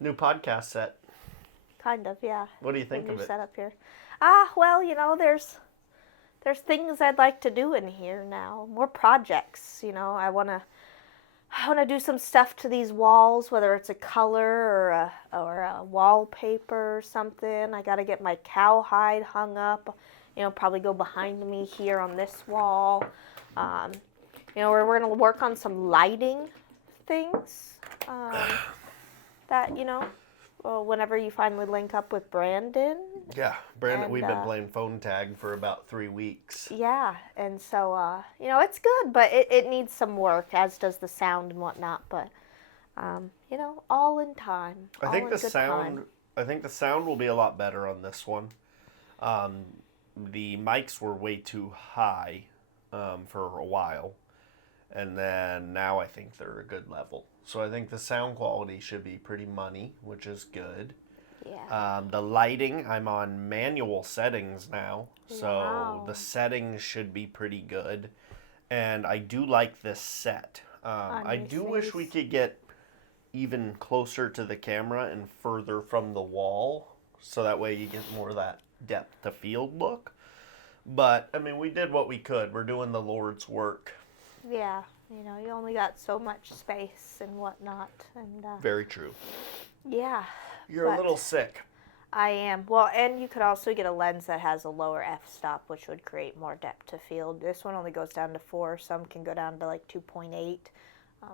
New podcast set. Kind of, yeah. What do you think of New it? setup here. Well, there's things I'd like to do in here now. More projects, I wanna do some stuff to these walls, whether it's a color or a wallpaper or something. I gotta get my cowhide hung up. Probably go behind me here on this wall. Um, we're gonna work on some lighting things. That well, whenever you finally link up with Brandon. Yeah, Brandon, And, we've been playing phone tag for about 3 weeks. Yeah, and so it's good, but it needs some work, as does the sound and whatnot. But all in time. I all think in the good sound. time. I think the sound will be a lot better on this one. The mics were way too high for a while, and then now I think they're a good level. So I think the sound quality should be pretty money, which is good. Yeah. The lighting, I'm on manual settings now, so Wow. the settings should be pretty good. And I do like this set. On I your do wish we face. could get even closer to the camera and further from the wall, so that way you get more of that depth to field look. But, I mean, we did what we could. We're doing the Lord's work. Yeah. You only got so much space and whatnot, and Very true. yeah. You're a But little sick. I am. Well, and you could also get a lens that has a lower f-stop, which would create more depth to field. This one only goes down to 4. Some can go down to like 2.8,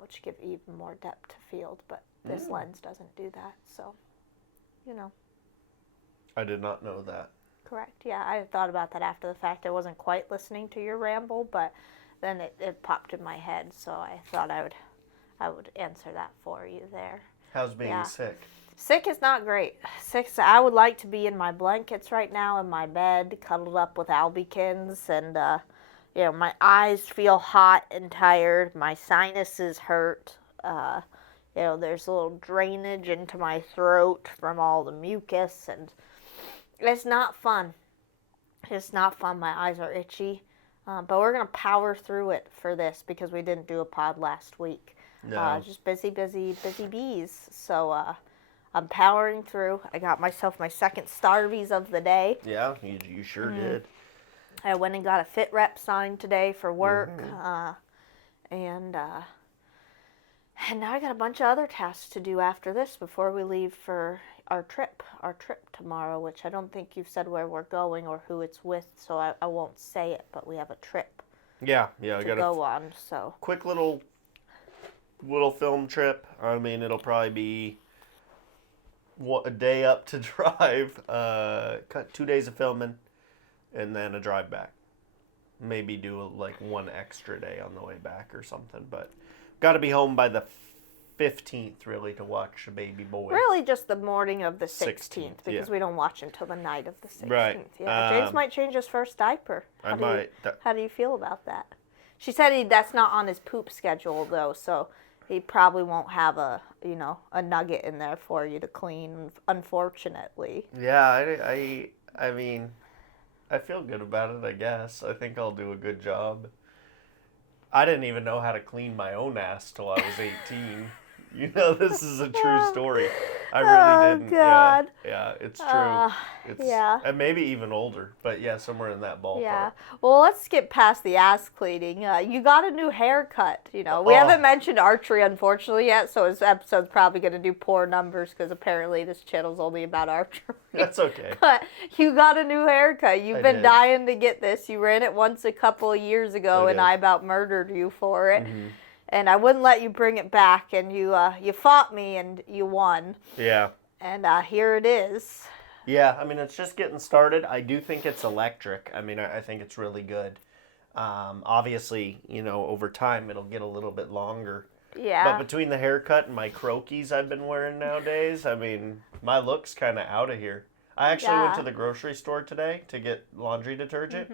which give even more depth to field. But this lens doesn't do that. So, I did not know that. correct. Yeah, I thought about that after the fact. I wasn't quite listening to your ramble, but then it popped in my head. So I thought I would answer that for you there. How's being Yeah. sick? Sick is not great. I would like to be in my blankets right now in my bed, cuddled up with Albikins, and my eyes feel hot and tired. My sinuses hurt. There's a little drainage into my throat from all the mucus, and it's not fun. It's not fun. My eyes are itchy, but we're gonna power through it for this because we didn't do a pod last week. No. Just busy bees. So. I'm powering through. I got myself my second Starbies of the day. Yeah, you sure did. I went and got a fit rep signed today for work. And now I got a bunch of other tasks to do after this before we leave for our trip tomorrow, which I don't think you've said where we're going or who it's with, so I won't say it, but we have a trip Yeah, I to got go on. So quick little film trip. I mean, it'll probably be a day up to drive, cut 2 days of filming, and then a drive back. Maybe do like one extra day on the way back or something. But got to be home by the 15th really to watch a baby boy. really just the morning of the 16th, 16th, because yeah. we don't watch until the night of the 16th. Right. Yeah, James might change his first diaper. I might. How do you feel about that? She said that's not on his poop schedule though, so he probably won't have a nugget in there for you to clean, unfortunately. Yeah, I mean, I feel good about it, I guess. I think I'll do a good job. I didn't even know how to clean my own ass till I was 18. This is a true story. I really didn't. God. Yeah, it's true. Yeah. And maybe even older, but yeah, somewhere in that ballpark. Yeah. Well, let's get past the ass cleaning. You got a new haircut. We haven't mentioned archery, unfortunately, yet, so this episode's probably going to do poor numbers because apparently this channel's only about archery. That's okay. But you got a new haircut. You've been did. dying to get this. You ran it once a couple of years ago, and did. I about murdered you for it. And I wouldn't let you bring it back, and you fought me, and you won. Yeah. And here it is. Yeah, I mean, it's just getting started. I do think it's electric. I mean, I think it's really good. Obviously, over time, it'll get a little bit longer. Yeah. But between the haircut and my croakies I've been wearing nowadays, I mean, my look's kind of out of here. I actually went to the grocery store today to get laundry detergent,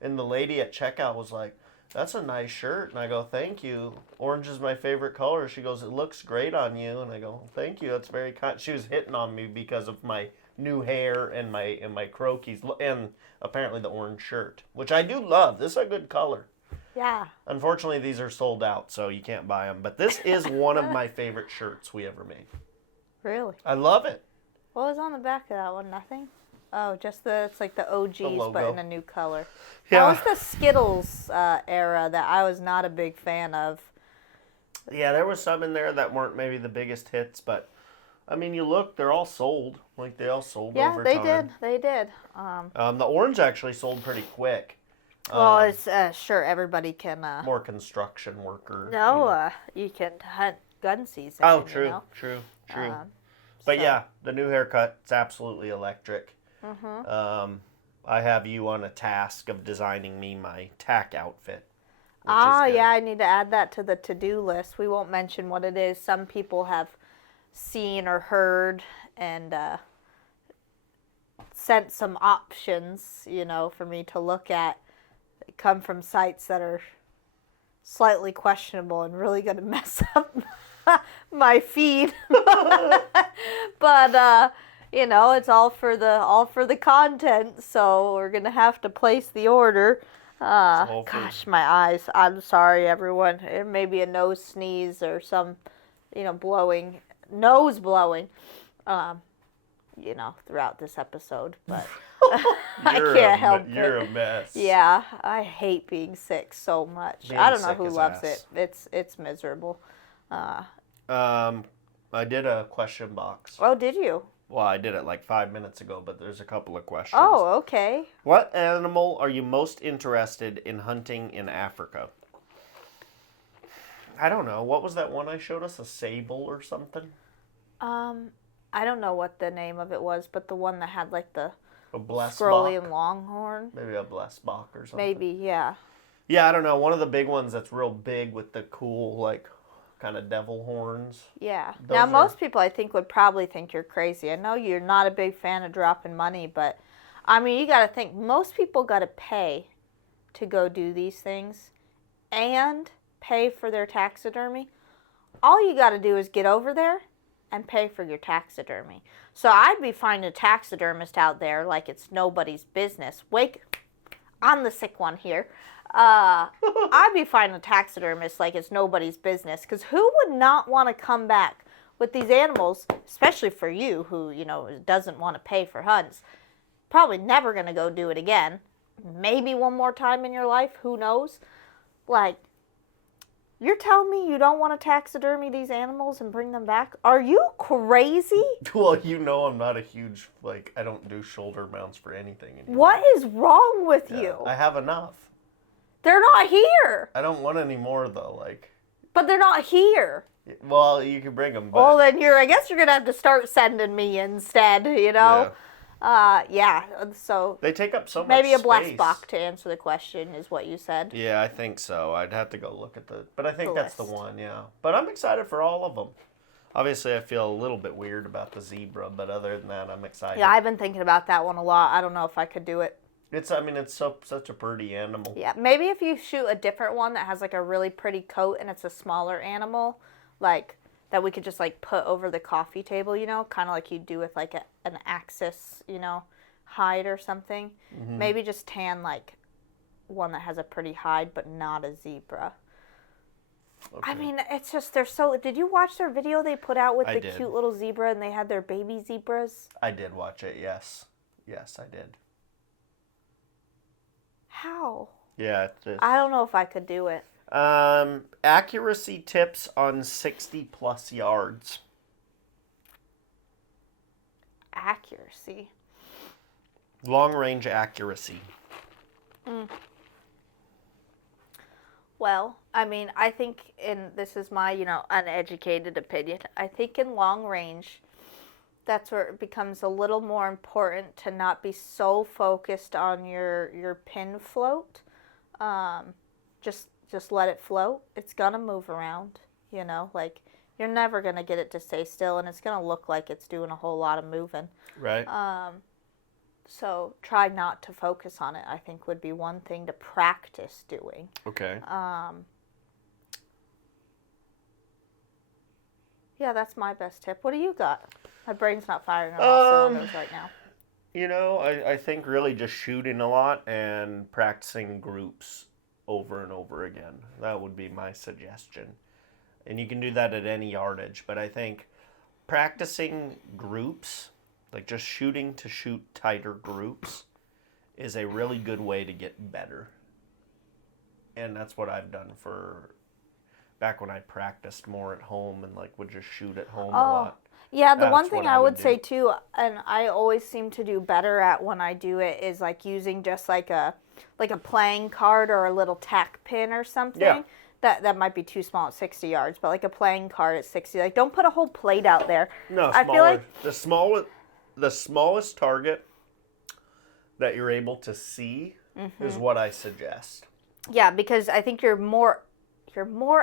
and the lady at checkout was like, "That's a nice shirt." And I go, "Thank you. Orange is my favorite color." She goes, "It looks great on you." And I go, "Thank you. That's very kind." She was hitting on me because of my new hair and my croakies and apparently the orange shirt, which I do love. This is a good color. Yeah. Unfortunately, these are sold out, so you can't buy them. But this is one of my favorite shirts we ever made. Really? I love it. What was on the back of that one? Nothing? Oh, just it's like the OGs, but in a new color. Yeah. That was the Skittles era that I was not a big fan of. Yeah, there was some in there that weren't maybe the biggest hits, but I mean, you look, they're all sold. Like, they all sold over time. Yeah, they did. The orange actually sold pretty quick. Well, it's sure everybody can. More construction worker. No, you can hunt gun season. Oh, true, you know? true. But so. yeah, the new haircut, it's absolutely electric. Mm-hmm. I have you on a task of designing me my tack outfit. Yeah, I need to add that to the to-do list. We won't mention what it is. Some people have seen or heard and sent some options, for me to look at. They come from sites that are slightly questionable and really going to mess up my feed. But it's all for the content, so we're going to have to place the order. Gosh, my eyes. I'm sorry, everyone. It may be a nose sneeze or some, nose blowing, throughout this episode. But I can't help it. You're a mess. Yeah, I hate being sick so much. I don't know who loves it. It's miserable. I did a question box. Oh, did you? Well, I did it like 5 minutes ago, but there's a couple of questions. Oh, okay. What animal are you most interested in hunting in Africa? I don't know. What was that one I showed us? A sable or something? I don't know what the name of it was, but the one that had like the Blessbok. Scrollian longhorn. Maybe a Blessbok or something. Maybe, yeah. Yeah, I don't know. One of the big ones that's real big with the cool, like, kind of devil horns. Yeah. Now, most people, I think, would probably think you're crazy. I know you're not a big fan of dropping money, but, I mean, you got to think, most people got to pay to go do these things and pay for their taxidermy. All you got to do is get over there and pay for your taxidermy. So I'd be finding a taxidermist out there like it's nobody's business. I'm the sick one here. I'd be finding a taxidermist like it's nobody's business, because who would not want to come back with these animals, especially for you who, doesn't want to pay for hunts, probably never going to go do it again, maybe one more time in your life, who knows? Like, you're telling me you don't want to taxidermy these animals and bring them back? Are you crazy? Well, I'm not a huge, I don't do shoulder mounts for anything anymore. What is wrong with you? I have enough. They're not here. I don't want any more, though, But they're not here. Well, you can bring them, but... Well, then I guess you're going to have to start sending me instead, Yeah, so... They take up so much maybe a space. Blessbok to answer the question is what you said. Yeah, I think so. I'd have to go look at but I think that's the one, yeah. But I'm excited for all of them. Obviously, I feel a little bit weird about the zebra, but other than that, I'm excited. Yeah, I've been thinking about that one a lot. I don't know if I could do it. It's such a pretty animal. Yeah, maybe if you shoot a different one that has a really pretty coat and it's a smaller animal, that we could just put over the coffee table, kind of like you do with an Axis, hide or something. Mm-hmm. Maybe just tan one that has a pretty hide but not a zebra. Okay. I mean, it's just they're so. Did you watch their video they put out with the cute little zebra and they had their baby zebras? I did watch it. Yes, I did. How? Yeah. I don't know if I could do it. Accuracy tips on 60+ yards. Accuracy. Long range accuracy. Well, I mean, I think this is my, uneducated opinion. I think in long range, that's where it becomes a little more important to not be so focused on your pin float. Just let it float. It's gonna move around, you're never gonna get it to stay still, and it's gonna look like it's doing a whole lot of moving. Right. So try not to focus on it, I think would be one thing to practice doing. Okay. Yeah, that's my best tip. What do you got? My brain's not firing on all cylinders right now. I think really just shooting a lot and practicing groups over and over again. That would be my suggestion. And you can do that at any yardage, but I think practicing groups, like just shooting to shoot tighter groups, is a really good way to get better. And that's what I've done for back when I practiced more at home and like would just shoot at home a lot. Yeah, the That's one thing what I I would would say too, and I always seem to do better at when I do it, is like using just like a playing card or a little tack pin or something. Yeah. That might be too small at 60 yards, but like a playing card at 60. Like, don't put a whole plate out there. No, I feel like the smallest target that you're able to see is what I suggest. Yeah, because I think you're more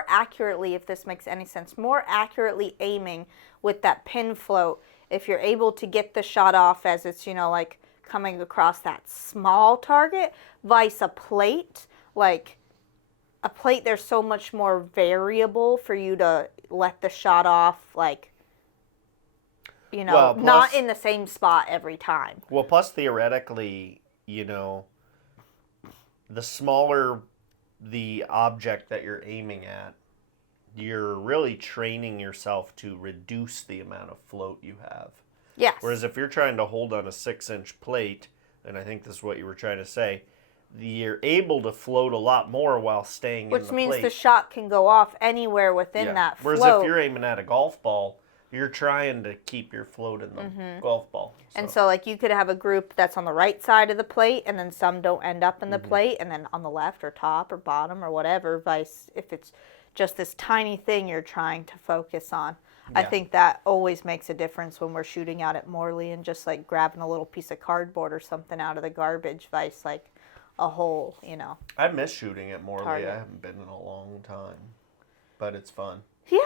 accurately, if this makes any sense, more accurately aiming with that pin float if you're able to get the shot off as it's, like coming across that small target, vice a plate. Like a plate, there's so much more variable for you to let the shot off, like, not in the same spot every time. Well, plus theoretically, the smaller the object that you're aiming at, you're really training yourself to reduce the amount of float you have. Yes. Whereas if you're trying to hold on a 6-inch plate, and I think this is what you were trying to say, you're able to float a lot more while staying in the plate. Which means the shot can go off anywhere within that float. Whereas if you're aiming at a golf ball, you're trying to keep your float in the golf ball. And so like you could have a group that's on the right side of the plate, and then some don't end up in the plate, and then on the left or top or bottom or whatever, if it's just this tiny thing you're trying to focus on. Yeah. I think that always makes a difference when we're shooting out at Morley and just like grabbing a little piece of cardboard or something out of the garbage, vice like a whole, I miss shooting at Morley. target. I haven't been in a long time, but it's fun. Yeah,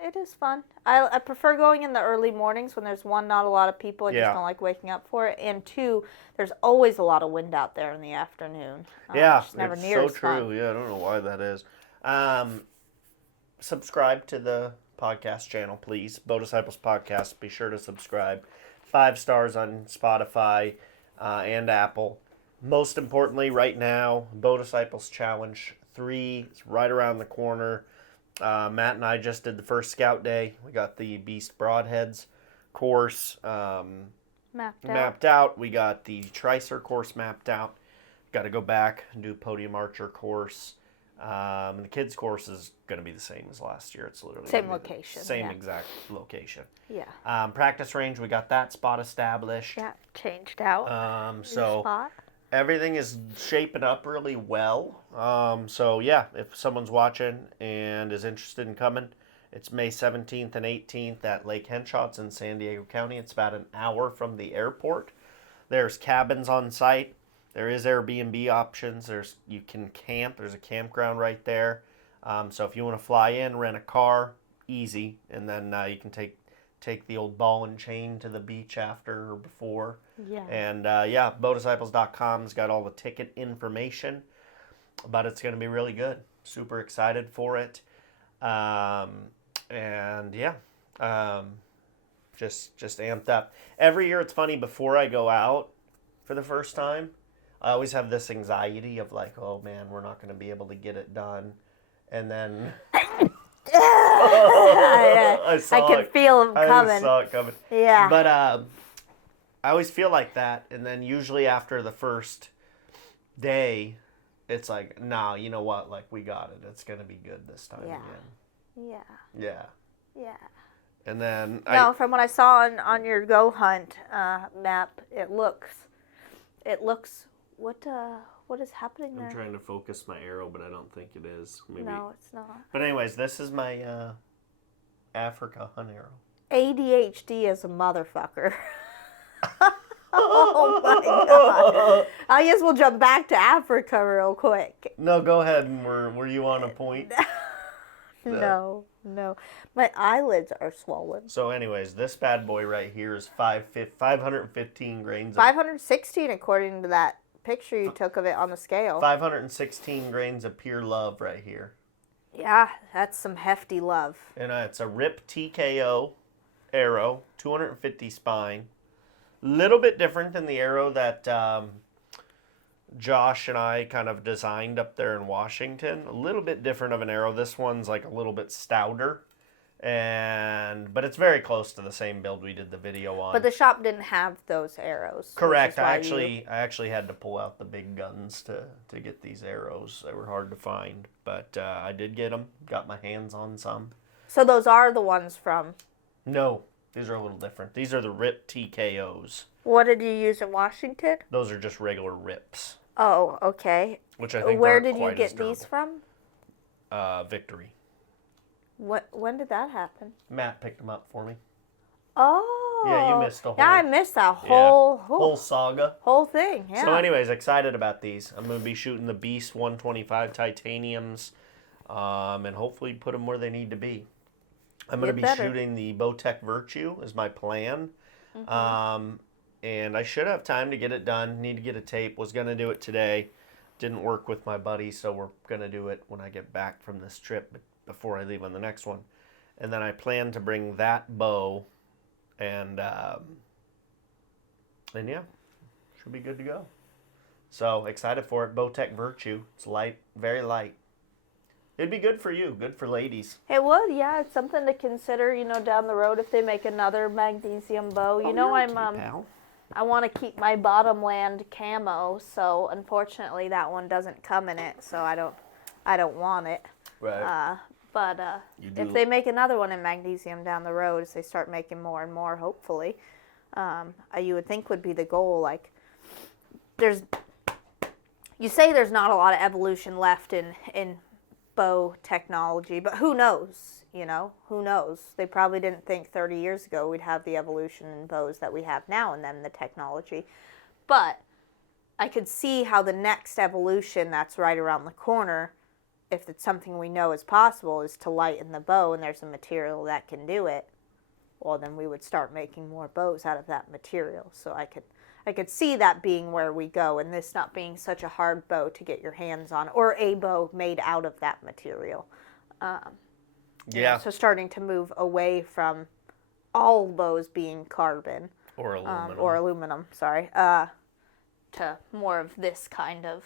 it is fun. I prefer going in the early mornings when there's one, not a lot of people. I just don't like waking up for it. And two, there's always a lot of wind out there in the afternoon. It's never so near as true. fun. Yeah, I don't know why that is. Subscribe to the podcast channel, please. Bow Disciples Podcast. Be sure to subscribe. 5 stars on Spotify and Apple. Most importantly, right now, Bow Disciples Challenge 3 is right around the corner. Matt and I just did the first scout day. We got the Beast Broadheads course mapped out. We got the Tricer course mapped out. Got to go back and do Podium Archer course. And the kids course is going to be the same as last year. It's literally same location. Same exact location. Yeah. Practice range, we got that spot established. Yeah, changed out. So spot. Everything is shaping up really well. So yeah, if someone's watching and is interested in coming, it's May 17th and 18th at Lake Henshots in San Diego County. It's about an hour from the airport. There's cabins on site. There is Airbnb options. You can camp. There's a campground right there. So if you want to fly in, rent a car, easy, and then you can take the old ball and chain to the beach after or before. Yeah. And bowdisciples.com's got all the ticket information, but it's going to be really good. Super excited for it. Just amped up. Every year it's funny, before I go out for the first time, I always have this anxiety of like, oh man, we're not going to be able to get it done. And then I can feel them coming. I saw it coming. Yeah. But I always feel like that. And then usually after the first day, it's like, nah, you know what? Like, we got it. It's going to be good this time again. Yeah. And then from what I saw on your Go Hunt map, it looks what is happening there? I'm trying to focus my arrow, but I don't think it is. Maybe. No, it's not. But anyways, this is my Africa hunt arrow. ADHD is a motherfucker. Oh my god! I guess we'll jump back to Africa real quick. No, go ahead. And were you on a point? No. My eyelids are swollen. So anyways, this bad boy right here is 515 grains. 516 according to that picture you took of it on the scale. 516 grains of pure love right here. Yeah, that's some hefty love. And it's a RIP TKO arrow, 250 spine. Little bit different than the arrow that Josh and I kind of designed up there in Washington. A little bit different of an arrow. This one's like a little bit stouter. But it's very close to the same build we did the video on. But the shop didn't have those arrows. Correct. I actually had to pull out the big guns to get these arrows. They were hard to find, but I did get them. Got my hands on some. So those are the ones from... No, these are a little different. These are the RIP TKOs. What did you use in Washington? Those are just regular RIPs. Oh, okay. Which I think Where aren't did you quite get as durable. these from? Victory. When did that happen? Matt picked them up for me. Oh. Yeah, you missed the whole... Yeah, I missed that whole saga. Whole thing, yeah. So anyways, excited about these. I'm going to be shooting the Beast 125 titaniums and hopefully put them where they need to be. I'm going to be shooting the Bowtech Virtue is my plan. Mm-hmm. And I should have time to get it done. Need to get a tape. Was going to do it today. Didn't work with my buddy, so we're going to do it when I get back from this trip before I leave on the next one. And then I plan to bring that bow and yeah, should be good to go. So excited for it. Bowtech Virtue. It's light, very light. It'd be good for you, good for ladies. It would, yeah. It's something to consider, down the road if they make another magnesium bow. I want to keep my bottomland camo, so unfortunately that one doesn't come in it, so I don't want it. Right. But if they make another one in magnesium down the road, as they start making more and more, hopefully, you would think would be the goal. Like, you say there's not a lot of evolution left in bow technology, but who knows? Who knows? They probably didn't think 30 years ago we'd have the evolution in bows that we have now and then the technology. But I could see how the next evolution that's right around the corner, if it's something we know is possible, is to lighten the bow and there's a material that can do it, well, then we would start making more bows out of that material. So I could see that being where we go and this not being such a hard bow to get your hands on or a bow made out of that material. Yeah. So starting to move away from all bows being carbon. Or aluminum. To more of this kind of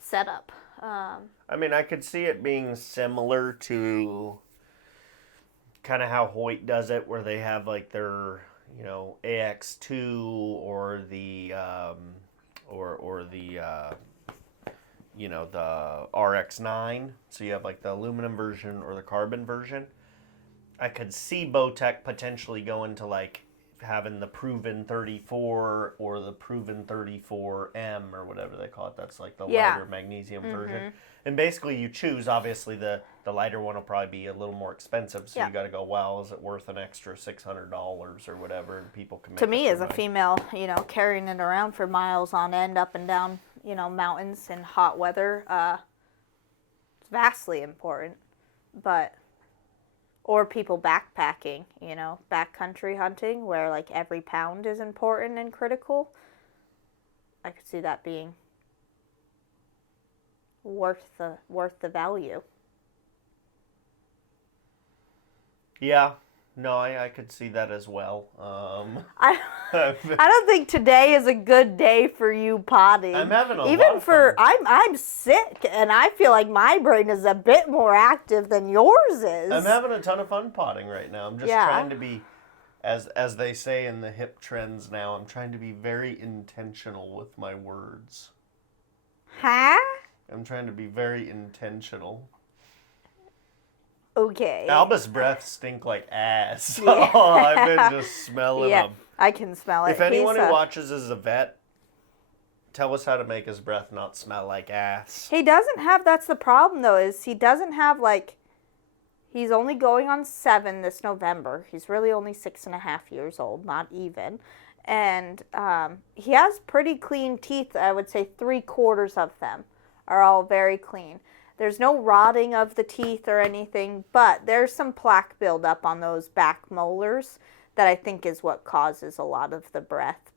setup. I mean, I could see it being similar to kind of how Hoyt does it, where they have like their, AX2 or the the RX9. So you have like the aluminum version or the carbon version. I could see Bowtech potentially going to like having the Proven 34 or the Proven 34M or whatever they call it. That's like the lighter magnesium version. And basically you choose, obviously the lighter one will probably be a little more expensive. So you got to go, well, is it worth an extra $600 or whatever? And people can make to me, as a female, carrying it around for miles on end, up and down, mountains in hot weather, it's vastly important. Or people backpacking, backcountry hunting, where like every pound is important and critical. I could see that being worth the value. Yeah. No, I could see that as well. I don't think today is a good day for you potting. I'm having a lot of fun. I'm sick and I feel like my brain is a bit more active than yours is. I'm having a ton of fun potting right now. I'm just trying to be, as they say in the hip trends now, I'm trying to be very intentional with my words. Huh? I'm trying to be very intentional. Okay. Alba's breath stink like ass. Yeah. Oh, I've been just smelling them. I can smell it. If anyone who watches is a vet, tell us how to make his breath not smell like ass. He doesn't have, that's the problem though, is he doesn't have like, he's only going on 7 this November. He's really only 6.5 years old, not even. And he has pretty clean teeth. I would say 3/4 of them are all very clean. There's no rotting of the teeth or anything, but there's some plaque buildup on those back molars that I think is what causes a lot of the breath,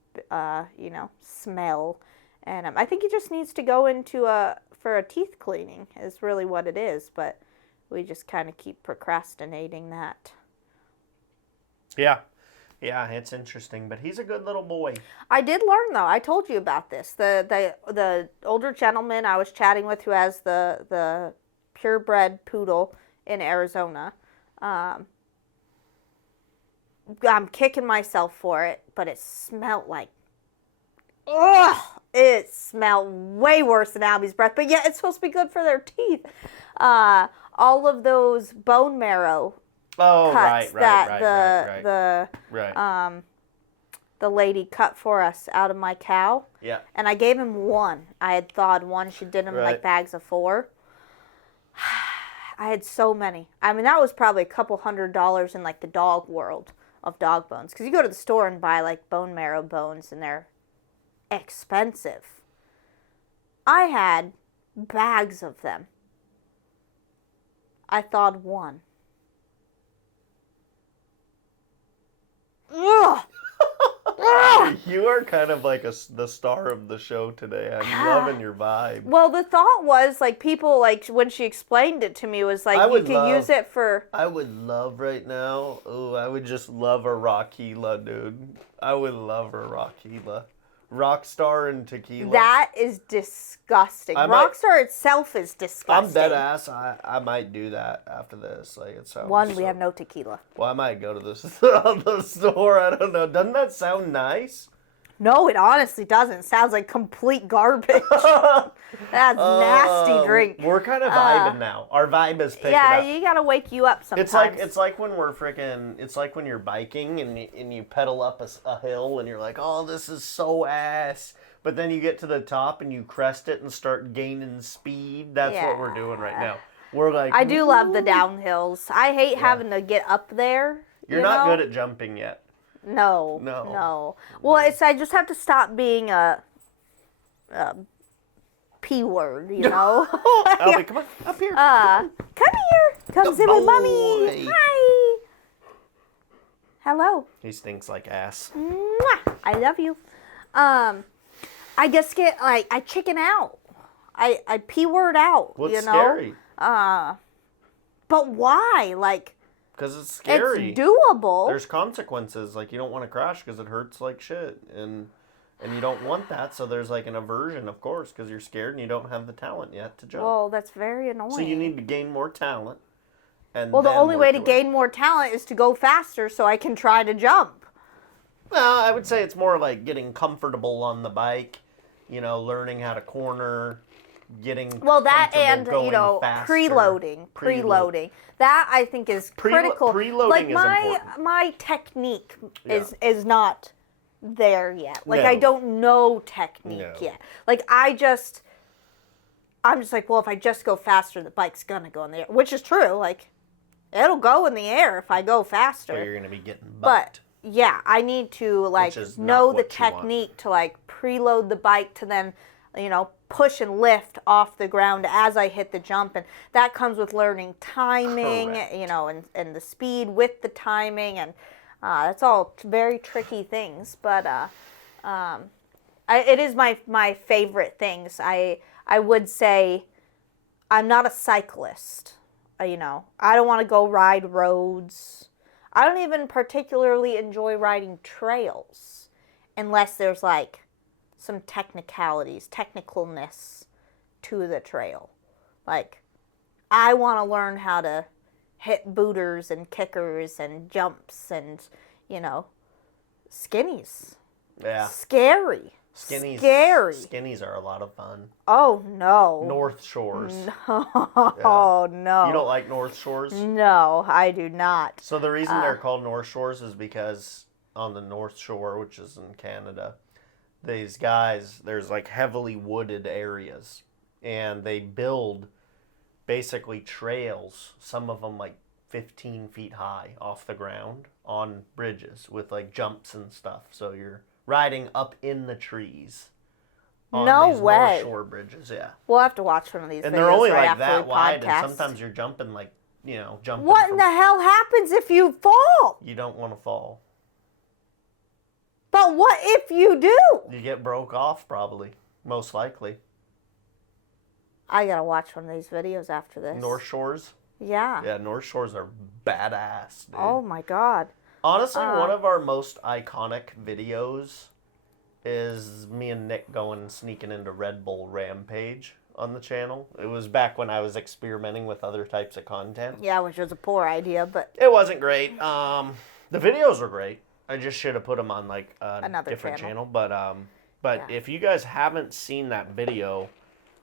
smell. And I think he just needs to go for a teeth cleaning is really what it is, but we just kind of keep procrastinating that. Yeah. Yeah, it's interesting, but he's a good little boy. I did learn, though. I told you about this. The older gentleman I was chatting with who has the purebred poodle in Arizona, I'm kicking myself for it, but it smelled like, ugh, it smelled way worse than Albie's breath. But yeah, it's supposed to be good for their teeth. All of those bone marrow cuts the lady cut for us out of my cow. Yeah. And I gave him one. I had thawed one. She did them in like bags of 4. I had so many. I mean, that was probably a couple $100 in like the dog world of dog bones. Because you go to the store and buy like bone marrow bones and they're expensive. I had bags of them. I thawed one. Ugh. You are kind of like the star of the show today. I'm loving your vibe. Well, the thought was, like, people, like, when she explained it to me, was like, you can use it for... I would love right now, I would just love a Rockila, dude. I would love a Rockila. Rockstar and tequila. That is disgusting. Rockstar itself is disgusting. I'm dead ass. I might do that after this. Like, it sounds we have no tequila. Well, I might go to the store. I don't know. Doesn't that sound nice? No, it honestly doesn't. It sounds like complete garbage. That's nasty drink. We're kind of vibing now. Our vibe is picking up. Yeah, you gotta wake you up sometimes. It's like when we're it's like when you're biking and you pedal up a hill and you're like, oh, this is so ass. But then you get to the top and you crest it and start gaining speed. That's what we're doing right now. We're like, I do love the downhills. I hate having to get up there. You're not good at jumping yet. No. Well, I just have to stop being a P word, you know? Albie, come on, up here. Come here. Come sit with Mommy. Hi. Hello. He stinks like ass. Mwah. I love you. I just get, like, I chicken out. I P word out, What's you know? scary? But why? Like... Because it's scary. It's doable. There's consequences. Like, you don't want to crash because it hurts like shit. And you don't want that. So there's like an aversion, of course, because you're scared and you don't have the talent yet to jump. Well, that's very annoying. So you need to gain more talent. And the only way to gain more talent is to go faster so I can try to jump. Well, I would say it's more like getting comfortable on the bike, you know, learning how to corner, getting that and, you know, faster. preloading. That I think is critical. Preloading like is important. My technique is not there yet. Like I don't know technique yet. Like I'm just like, well, if I just go faster, the bike's gonna go in the air, which is true. Like it'll go in the air if I go faster. So you're gonna be getting But bucked. yeah, I need to like know the technique to like preload the bike to then, you know, push and lift off the ground as I hit the jump, and that comes with learning timing. Correct. You know, and the speed with the timing, and that's all very tricky things. But it is my favorite things. I would say I'm not a cyclist. You know, I don't want to go ride roads. I don't even particularly enjoy riding trails unless there's like some technicalness to the trail. Like, I want to learn how to hit booters and kickers and jumps and, you know, skinnies. Yeah. Scary. Skinnies are a lot of fun. Oh, no. North Shores. No. Oh, no. You don't like North Shores? No, I do not. So the reason they're called North Shores is because on the North Shore, which is in Canada, these guys, there's like heavily wooded areas, and they build basically trails, some of them like 15 feet high off the ground on bridges with like jumps and stuff. So you're riding up in the trees on these North Shore bridges. Yeah. We'll have to watch one of these and videos they're only right like that wide, podcast. and sometimes you're jumping like, you know, jumping. What in the hell happens if you fall? You don't want to fall. But what if you do? You get broke off, probably. Most likely. I gotta watch one of these videos after this. North Shores? Yeah. Yeah, North Shores are badass, dude. Oh my god. Honestly, one of our most iconic videos is me and Nick sneaking into Red Bull Rampage on the channel. It was back when I was experimenting with other types of content. Yeah, which was a poor idea, but... It wasn't great. The videos are great. I just should have put them on like a Another different channel. channel. But Yeah. if you guys haven't seen that video,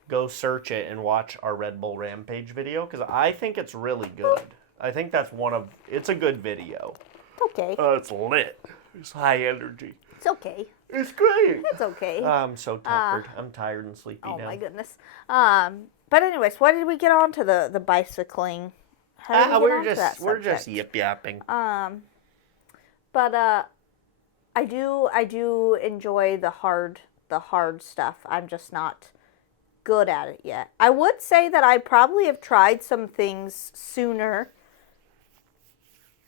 go search it and watch our Red Bull Rampage video because I think it's really good. I think it's a good video. Okay. It's lit. It's high energy. It's okay. It's great. It's okay. I'm so tired. I'm tired and sleepy now. Oh my goodness. But anyways, why did we get on to the bicycling? How did we get onto that We're just subject? yip yapping. But I do enjoy the hard stuff. I'm just not good at it yet. I would say that I probably have tried some things sooner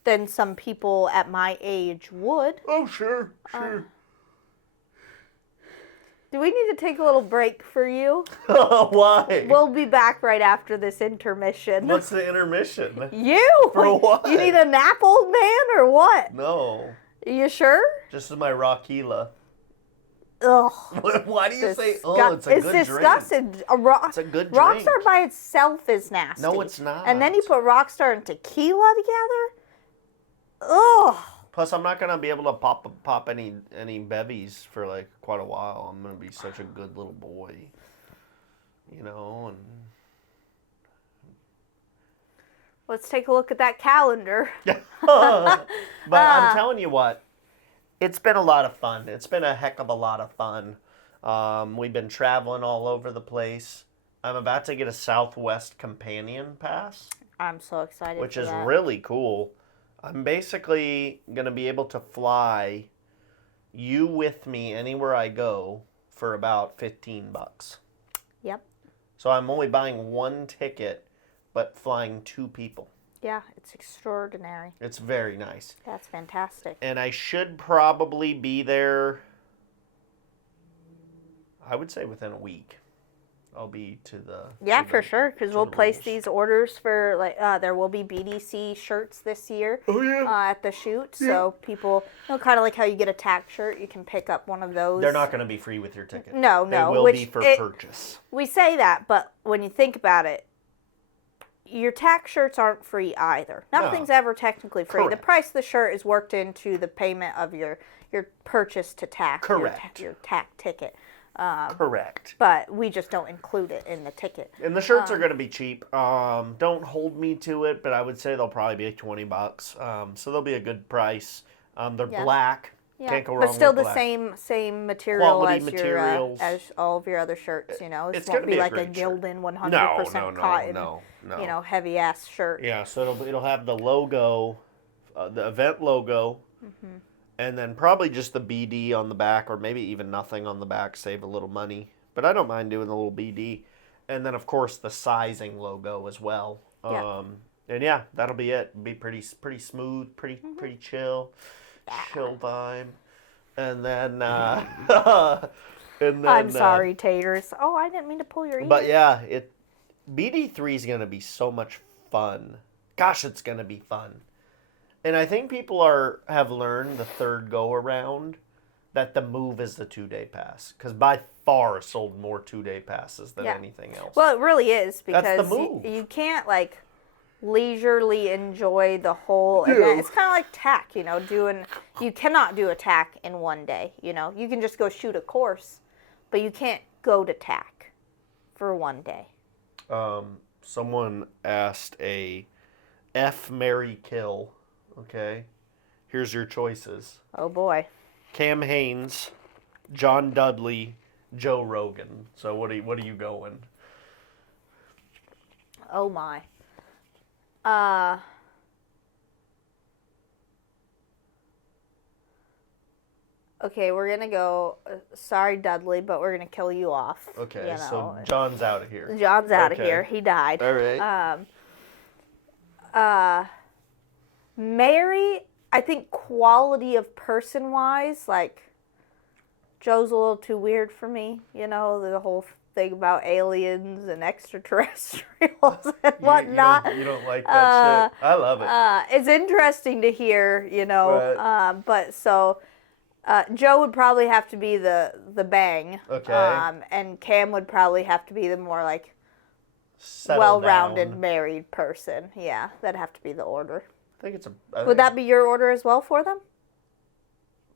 than some people at my age would. Oh, sure. Do we need to take a little break for you? Why? We'll be back right after this intermission. What's the intermission? You? For what? You need a nap, old man, or what? No. You sure? Just my Rockila. Ugh. Why do you say, oh, it's a good disgusting. drink? It's a good drink. Rockstar by itself is nasty. No, it's not. And then you put Rockstar and tequila together? Ugh. Plus, I'm not going to be able to pop any bevies for like quite a while. I'm going to be such a good little boy. You know, and... Let's take a look at that calendar. But I'm telling you what, it's been a lot of fun. It's been a heck of a lot of fun. We've been traveling all over the place. I'm about to get a Southwest Companion Pass. I'm so excited which for is that. really cool. I'm basically going to be able to fly you with me anywhere I go for about $15. Yep. So I'm only buying one ticket, but flying 2 people. Yeah, it's extraordinary. It's very nice. That's fantastic. And I should probably be there, I would say within a week. I'll be to the... Yeah, to for the- sure, because to we'll the place rules. these orders for, like, there will be BDC shirts this year Oh, yeah. at the shoot. So people, kind of like how you get a tack shirt, you can pick up one of those. They're not going to be free with your ticket. No, They no. will be for purchase. We say that, but when you think about it, your tack shirts aren't free either. Nothing's ever technically free. The Correct. price of the shirt is worked into the payment of your purchase to tack. Correct. Your tack ticket. Correct. But we just don't include it in the ticket. And the shirts are going to be cheap. Don't hold me to it, but I would say they'll probably be $20. So they'll be a good price. They're black. Yeah, Can't go wrong but still with the black. same material Quality as materials. as all of your other shirts. It It's won't gonna be be a like a great shirt. Gildan 100% No, cotton. no. Heavy ass shirt. Yeah, so it'll have the logo, the event logo, and then probably just the BD on the back, or maybe even nothing on the back, save a little money. But I don't mind doing the little BD, and then of course the sizing logo as well. Yeah. And yeah, that'll be it. Be pretty smooth, pretty chill vibe, and then I'm sorry, taters. Oh, I didn't mean to pull your ear. But yeah, BD3 is gonna be so much fun. Gosh, it's gonna be fun. And I think people have learned the third go around that the move is the 2-day pass, because by far sold more 2-day passes than anything else. Well, it really is, because That's the move. you can't like leisurely enjoy the whole event. It's kind of like tack, you cannot do a tack in one day. You can just go shoot a course, but you can't go to tack for one day. Someone asked a F, marry, kill. Okay, here's your choices: Oh boy. Cam Haines, John Dudley, Joe Rogan. So what are you going? Oh my. Okay, we're gonna go. Sorry, Dudley, but we're gonna kill you off. Okay, so John's out of here. John's out of Okay. here. He died. All right. Mary, I think quality of person wise, like Joe's a little too weird for me. The whole thing about aliens and extraterrestrials and whatnot. You don't like that shit. I love it. It's interesting to hear, Right. but so Joe would probably have to be the bang. Okay. And Cam would probably have to be the more like Settle well-rounded down. married person. Yeah, that'd have to be the order. I think it's Would that be your order as well for them?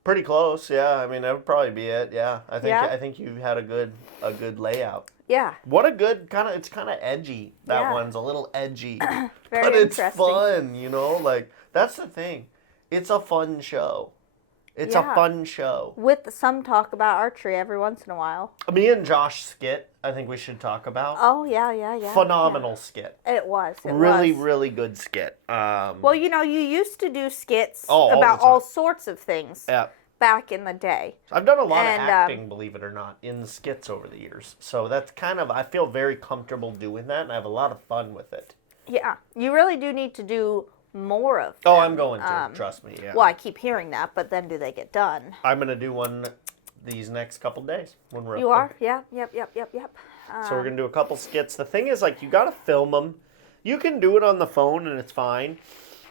pretty close. Yeah, I mean that would probably be it. Yeah, Yeah? I think you had a good layout. Yeah. What a good it's kind of edgy. That Yeah. one's a little edgy, Very but it's interesting. fun. You know, like that's the thing. It's a fun show. It's a Yeah. fun show. With some talk about archery every once in a while. Me and Josh skit, I think we should talk about. Oh, yeah. Phenomenal skit. It was. Really, really good skit. Well, you used to do skits all about the time. all sorts of things back in the day. I've done a lot of acting, believe it or not, in skits over the years. So that's I feel very comfortable doing that, and I have a lot of fun with it. Yeah. You really do need to do more of them. Oh, I'm going to. Trust me. Yeah. Well, I keep hearing that, but then do they get done? I'm going to do one these next couple days when we're You up are? Yeah. Yep. So we're going to do a couple skits. The thing is, like, you got to film them. You can do it on the phone, and it's fine.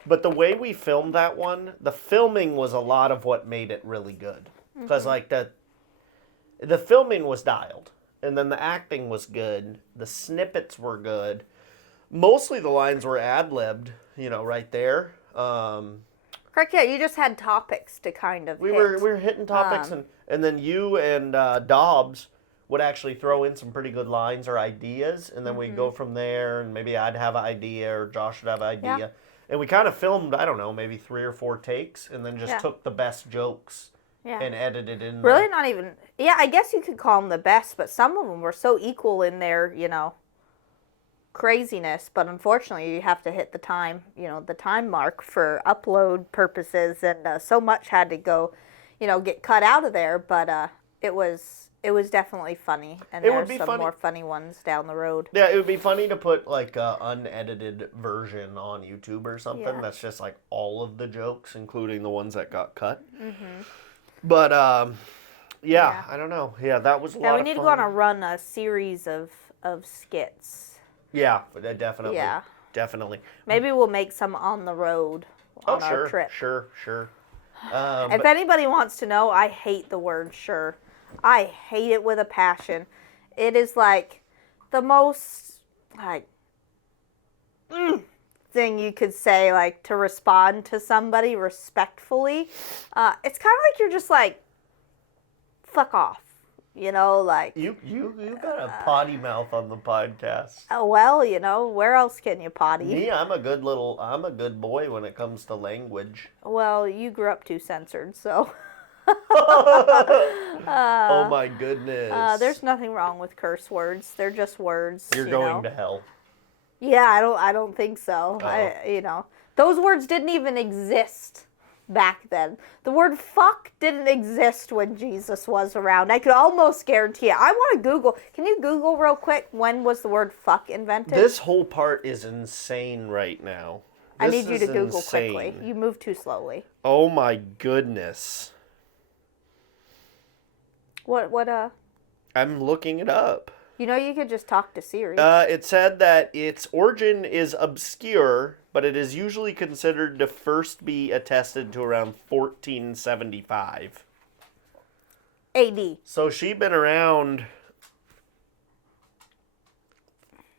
But the way we filmed that one, the filming was a lot of what made it really good. Because, like, the filming was dialed. And then the acting was good. The snippets were good. Mostly the lines were ad-libbed, right there. Correct, yeah, you just had topics to kind of we were hitting topics, and then you and Dobbs would actually throw in some pretty good lines or ideas, and then we'd go from there, and maybe I'd have an idea, or Josh would have an idea. Yeah. And we kind of filmed, I don't know, maybe 3 or 4 takes, and then just took the best jokes and edited in there. Really not even, I guess you could call them the best, but some of them were so equal in their, craziness, but unfortunately you have to hit the time mark for upload purposes, and so much had to go, get cut out of there, but it was definitely funny, and there's some more funny ones down the road. Yeah, it would be funny to put like a unedited version on YouTube or something that's just like all of the jokes, including the ones that got cut. But I don't know. Yeah, that was a lot of fun. We need to go on a run, a series of skits. Yeah, definitely. Yeah. Definitely. Maybe we'll make some on the road on our trip. Sure. If anybody wants to know, I hate the word sure. I hate it with a passion. It is like the most thing you could say, like, to respond to somebody respectfully. It's kind of like you're just like, fuck off. Like... You got a potty mouth on the podcast. Well, where else can you potty? Me, I'm a good boy when it comes to language. Well, you grew up too censored, so... Oh my goodness. There's nothing wrong with curse words. They're just words. You're going to hell. Yeah, I don't think so. Oh. Those words didn't even exist back then. The word fuck didn't exist when Jesus was around. I could almost guarantee it. I want to Google. Can you Google real quick, when was the word fuck invented? This whole part is insane right now. I need you to Google quickly. You move too slowly. Oh my goodness. What I'm looking it up. You could just talk to Siri. It said that its origin is obscure, but it is usually considered to first be attested to around 1475. AD. So she'd been around,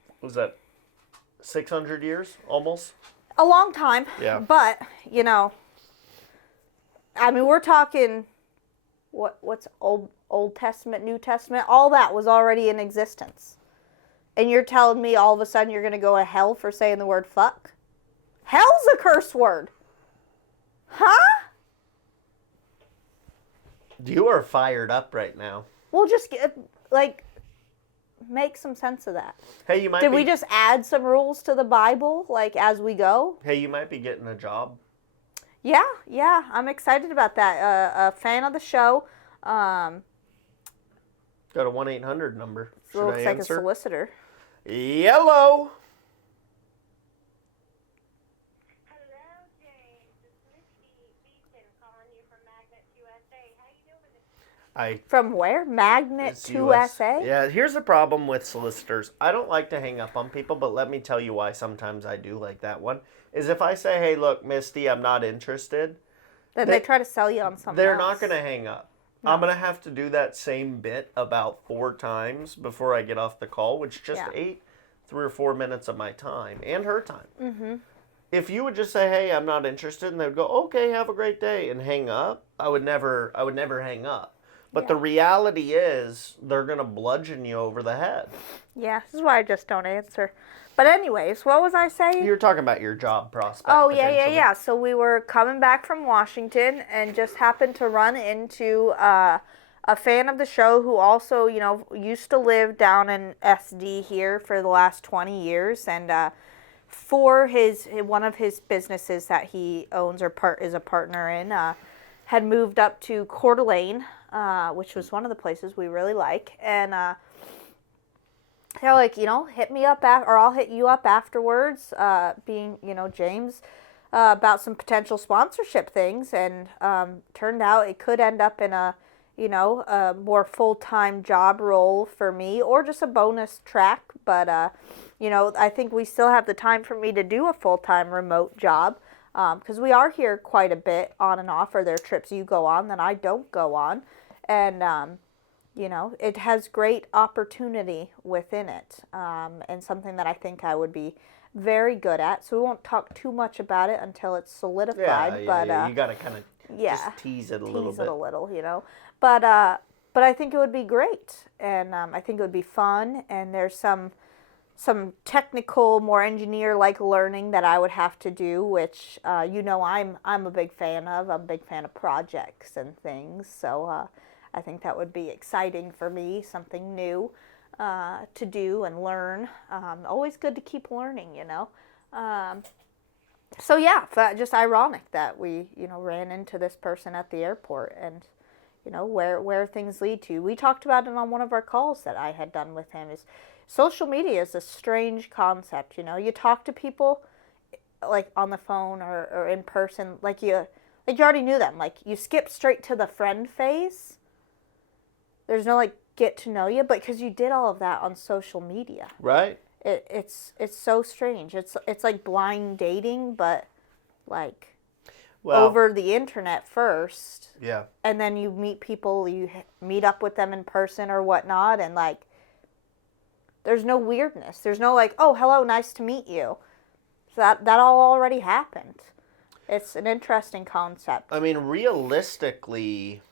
what was that, 600 years, almost? A long time. Yeah. But, I mean, we're talking, what's Old Testament, New Testament, all that was already in existence. And you're telling me all of a sudden you're going to go to hell for saying the word fuck? Hell's a curse word. Huh? You are fired up right now. Well, just make some sense of that. Hey, you might Did we just add some rules to the Bible, as we go? Hey, you might be getting a job. Yeah, I'm excited about that. A fan of the show. Got a 1-800 number. Should Looks I like answer? a solicitor. Yellow. Hello, James. It's Misty Beaton calling you from Magnet USA. How you doing? From where? Magnet USA? Yeah, here's the problem with solicitors. I don't like to hang up on people, but let me tell you why sometimes I do like that one. Is if I say, hey, look, Misty, I'm not interested. Then they try to sell you on something They're else. not going to hang up. No. I'm going to have to do that same bit about 4 times before I get off the call, which just ate 3 or 4 minutes of my time and her time. if you would just say, "Hey, I'm not interested," and they'd go, "Okay, have a great day," and hang up, I would never hang up. But the reality is, they're gonna bludgeon you over the head. Yeah, this is why I just don't answer. But anyways, what was I saying? You were talking about your job prospect. Oh, yeah. So we were coming back from Washington and just happened to run into a fan of the show who also, used to live down in SD here for the last 20 years. And for one of his businesses that he owns or is a partner in, had moved up to Coeur d'Alene, which was one of the places we really like. And they're like, hit me up or I'll hit you up afterwards, being, James, about some potential sponsorship things. And turned out it could end up in a more full-time job role for me or just a bonus track. But, I think we still have the time for me to do a full-time remote job because we are here quite a bit on and off. Or there are trips you go on that I don't go on. And, it has great opportunity within it and something that I think I would be very good at. So we won't talk too much about it until it's solidified. Yeah. You got to kind of just tease it a little bit. Tease it a little, But I think it would be great. And I think it would be fun. And there's some technical, more engineer-like learning that I would have to do, which, I'm a big fan of. I'm a big fan of projects and things. So I think that would be exciting for me, something new to do and learn. Always good to keep learning, So yeah, just ironic that we, ran into this person at the airport and, where things lead to. We talked about it on one of our calls that I had done with him. Is social media is a strange concept, You talk to people like on the phone or in person, like you already knew them. Like you skip straight to the friend phase. There's no get to know you, but because you did all of that on social media, right? It's so strange. It's like blind dating, but over the internet first. Yeah. And then you meet people, you meet up with them in person or whatnot, and there's no weirdness. There's no oh, hello, nice to meet you. So that all already happened. It's an interesting concept. I mean, realistically,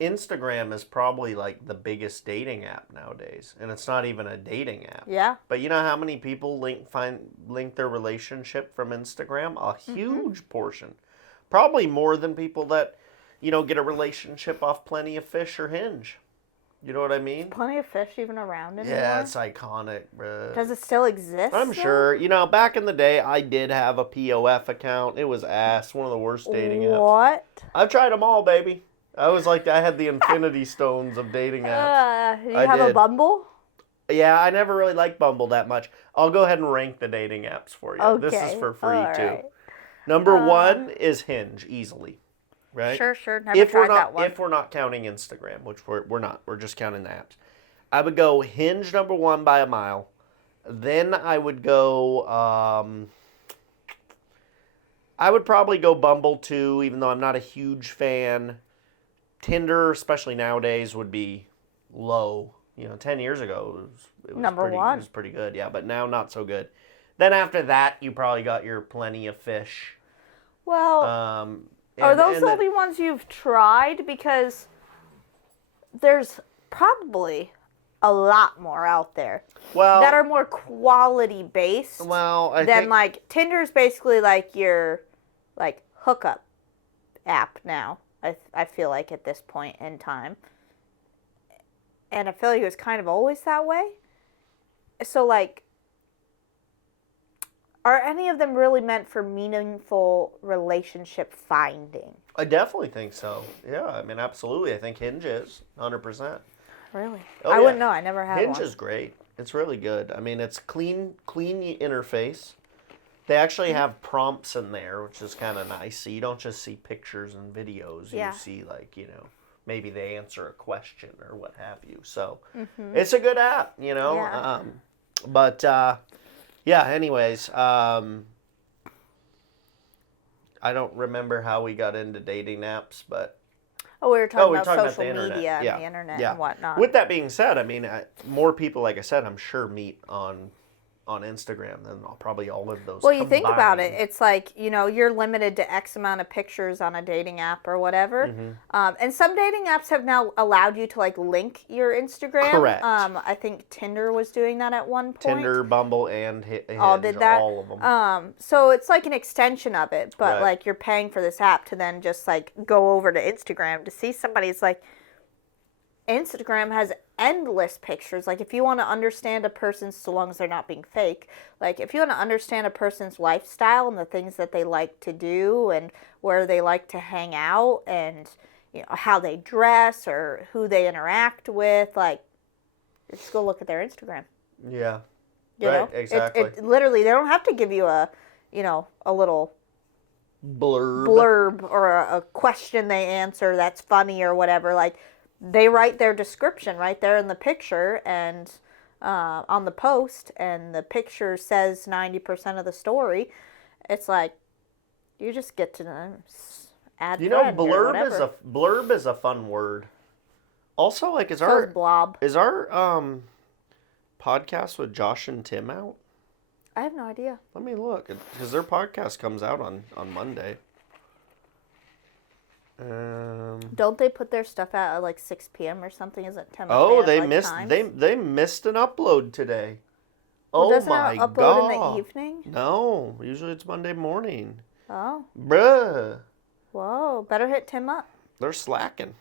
Instagram is probably the biggest dating app nowadays, and it's not even a dating app. Yeah. But you know how many people link their relationship from Instagram? A huge portion. Probably more than people that, get a relationship off Plenty of Fish or Hinge. You know what I mean? Is Plenty of Fish even around anymore? Yeah, it's iconic, bro. Does it still exist? I'm sure. Back in the day, I did have a POF account. It was ass. One of the worst dating apps. What? I've tried them all, baby. I had the infinity stones of dating apps. Do you have a Bumble? Yeah, I never really liked Bumble that much. I'll go ahead and rank the dating apps for you. Okay. This is for free, all too. Right. Number one is Hinge, easily. Right? Sure. Never tried that one. If we're not counting Instagram, which we're not. We're just counting the apps. I would go Hinge number one by a mile. Then I would go... I would probably go Bumble, too, even though I'm not a huge fan. Tinder, especially nowadays, would be low. 10 years ago, it was number one. It was pretty good, yeah, but now not so good. Then after that, you probably got your Plenty of Fish. Well, are those the only ones you've tried? Because there's probably a lot more out there that are more quality based. Well, I than Tinder's basically your hookup app now. I feel like at this point in time. And I feel like it was kind of always that way. So, are any of them really meant for meaningful relationship finding? I definitely think so. Yeah, I mean, absolutely. I think Hinge is, 100%. Really? Oh, I wouldn't know. I never had Hinge one. is great. It's really good. I mean, it's clean interface. They actually have prompts in there, which is kind of nice. So you don't just see pictures and videos. You see, maybe they answer a question or what have you. So it's a good app, Yeah. Anyways, I don't remember how we got into dating apps, but... Oh, we were talking about social media and the internet and whatnot. With that being said, I mean, more people, like I said, I'm sure meet on on Instagram than probably all of those. Well, you think about it. combined. It's like, you're limited to X amount of pictures on a dating app or whatever. Mm-hmm. And some dating apps have now allowed you to like link your Instagram. Correct. I think Tinder was doing that at one point. Tinder, Bumble, and Hinge, all did that. all of them. So it's like an extension of it, but Right. like you're paying for this app to then just like go over to Instagram to see somebody's like. Instagram has endless pictures. Like if you want to understand a person's, so long as they're not being fake, like if you want to understand a person's lifestyle and the things that they like to do and where they like to hang out and how they dress or who they interact with, like just go look at their Instagram. Yeah. You right. know? Exactly. It literally, they don't have to give you a little blurb or a question they answer that's funny or whatever. Like they write their description right there in the picture and on the post, and the picture says 90% of the story. It's like you just get to add. Blurb is a fun word. Also, like blob. Is our podcast with Josh and Tim out? I have no idea. Let me look, because their podcast comes out on Monday. Don't they put their stuff out at like 6 p.m. or something? Is it 10? Oh, they missed they missed an upload today. Well, oh doesn't my it upload god! in the evening? No, usually it's Monday morning. Oh. Bruh. Whoa! Better hit Tim up. They're slacking.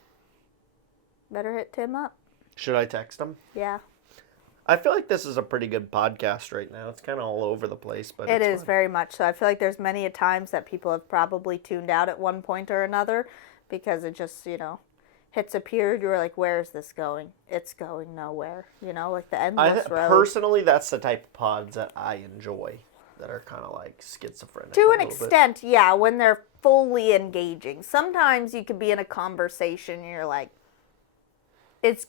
Better hit Tim up. Should I text them? Yeah. I feel like this is a pretty good podcast right now. It's kind of all over the place, but it it's is fun. very much so. I feel like there's many a times that people have probably tuned out at one point or another because it just, hits a period. You're like, where is this going? It's going nowhere. Like the endless road. Personally, that's the type of pods that I enjoy, that are kind of like schizophrenic. To an extent, yeah, when they're fully engaging. Sometimes you could be in a conversation and you're like, it's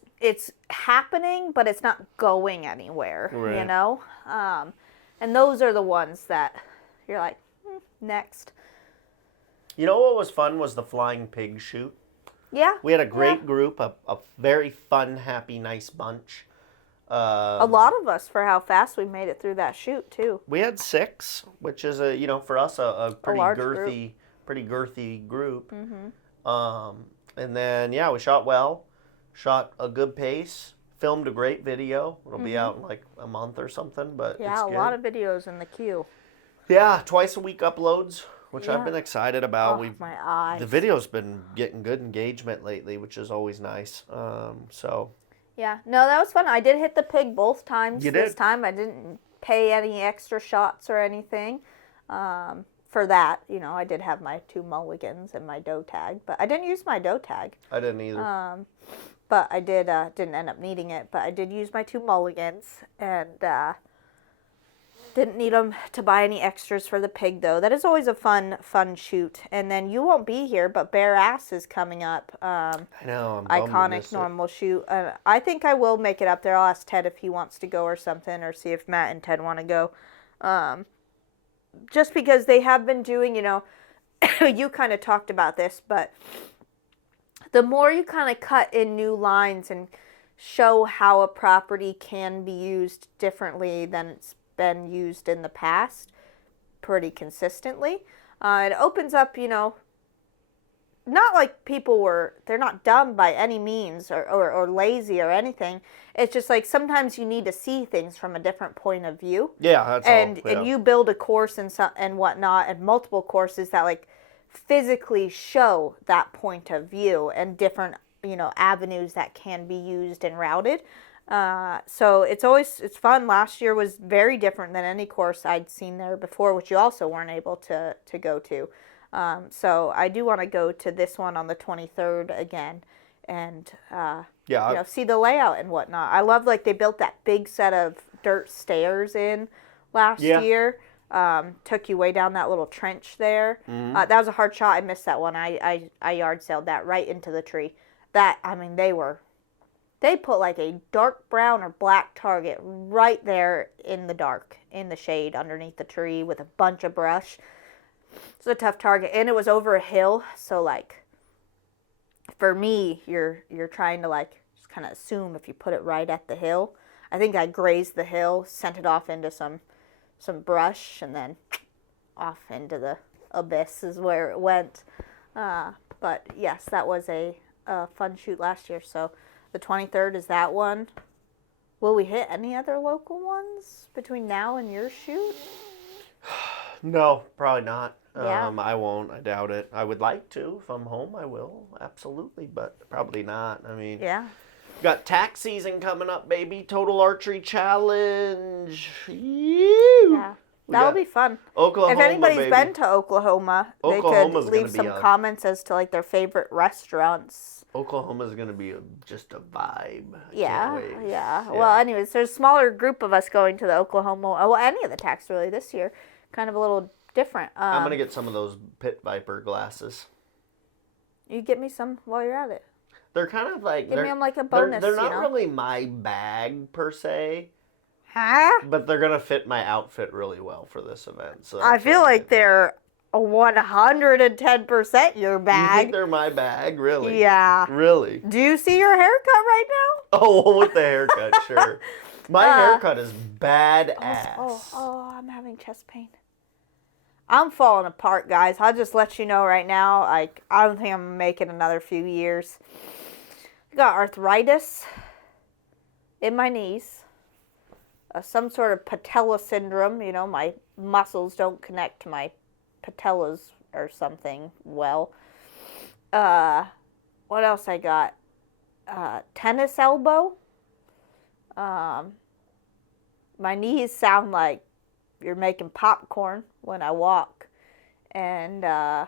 happening, but it's not going anywhere, right. And those are the ones that you're like, next. You know what was fun was the flying pig shoot. Yeah. We had a great group, a very fun, happy, nice bunch. A lot of us for how fast we made it through that shoot too. We had 6, which is for us a pretty girthy group. Mm-hmm. And then we shot well, shot a good pace, filmed a great video. It'll be out in like a month or something, but yeah, it's a good. lot of videos in the queue. Yeah, twice a week uploads, which I've been excited about. My eyes. The video's been getting good engagement lately, which is always nice. Yeah, no, that was fun. I did hit the pig both times. You This did. time I didn't pay any extra shots or anything. For that, I did have my 2 mulligans and my doe tag, but I didn't use my doe tag. I didn't either. But I didn't end up needing it. But I did use my 2 mulligans and didn't need them to buy any extras for the pig though. That is always a fun shoot. And then you won't be here, but Bare Ass is coming up. I know. I'm Iconic normal shoot. I think I will make it up there. I'll ask Ted if he wants to go or something, or see if Matt and Ted want to go. Just because they have been doing, you kind of talked about this, but the more you kind of cut in new lines and show how a property can be used differently than it's been used in the past pretty consistently, it opens up, not like they're not dumb by any means or lazy or anything. It's just like sometimes you need to see things from a different point of view. Yeah, that's all. Yeah. And you build a course and whatnot, and multiple courses that like physically show that point of view and different avenues that can be used and routed. So it's fun. Last year was very different than any course I'd seen there before, which you also weren't able to go to. So I do want to go to this one on the 23rd again and see the layout and whatnot. I love like they built that big set of dirt stairs in last year. Took you way down that little trench there. Mm-hmm. That was a hard shot. I missed that one. I yard sailed that right into the tree. They put like a dark brown or black target right there in the dark, in the shade underneath the tree with a bunch of brush. It's a tough target, and it was over a hill, so like for me, you're trying to like just kind of assume if you put it right at the hill. I think I grazed the hill, sent it off into some brush, and then off into the abyss is where it went. But yes, that was a fun shoot last year. So the 23rd is that one. Will we hit any other local ones between now and your shoot? No, probably not. Yeah. I won't. I doubt it. I would like to. If I'm home, I will. Absolutely. But probably not. I mean, Yeah. got tax season coming up, baby. Total Archery Challenge. Yeah. That'll be fun. Oklahoma, if anybody's baby. been to Oklahoma, Oklahoma's they could leave gonna be some comments as to like their favorite restaurants. Oklahoma's going to be just a vibe. I Yeah, can't wait. yeah. Well, anyways, there's a smaller group of us going to the Oklahoma. Well, any of the tax really this year, kind of a little different. I'm going to get some of those Pit Viper glasses. You get me some while you're at it. They're kind of like... Give me them like a bonus, They're not you know? really my bag, per se. Huh? But they're going to fit my outfit really well for this event. So I feel like they're 110% your You bag. think they're my bag? Really? Yeah. Really? Do you see your haircut right now? Oh, with the haircut, sure. My haircut is badass. Oh, I'm having chest pain. I'm falling apart, guys. I'll just let you know right now. Like, I don't think I'm gonna make it another few years. I got arthritis in my knees. Some sort of patella syndrome. You know, my muscles don't connect to my patellas or something well. What else I got? Tennis elbow. My knees sound like you're making popcorn when I walk. And yeah,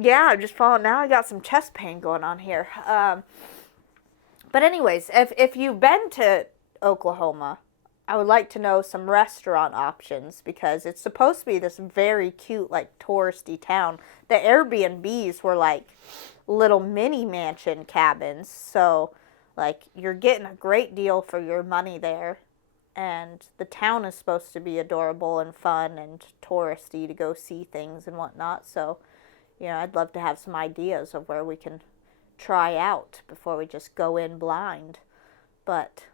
I'm just falling. Now I got some chest pain going on here. But anyways, if you've been to Oklahoma, I would like to know some restaurant options because it's supposed to be this very cute, like, touristy town. The Airbnbs were like little mini mansion cabins, so like you're getting a great deal for your money there. And the town is supposed to be adorable and fun and touristy to go see things and whatnot. So, you know, I'd love to have some ideas of where we can try out before we just go in blind. But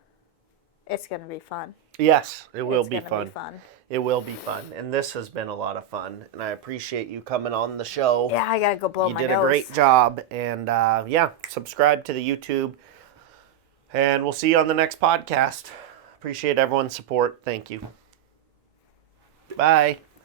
it's going to be fun. Yes, it will be It's fun. going to be fun. It will be fun. And this has been a lot of fun. And I appreciate you coming on the show. Yeah, I got to go blow my nose. You did a great job. And yeah, subscribe to the YouTube. And we'll see you on the next podcast. Appreciate everyone's support. Thank you. Bye.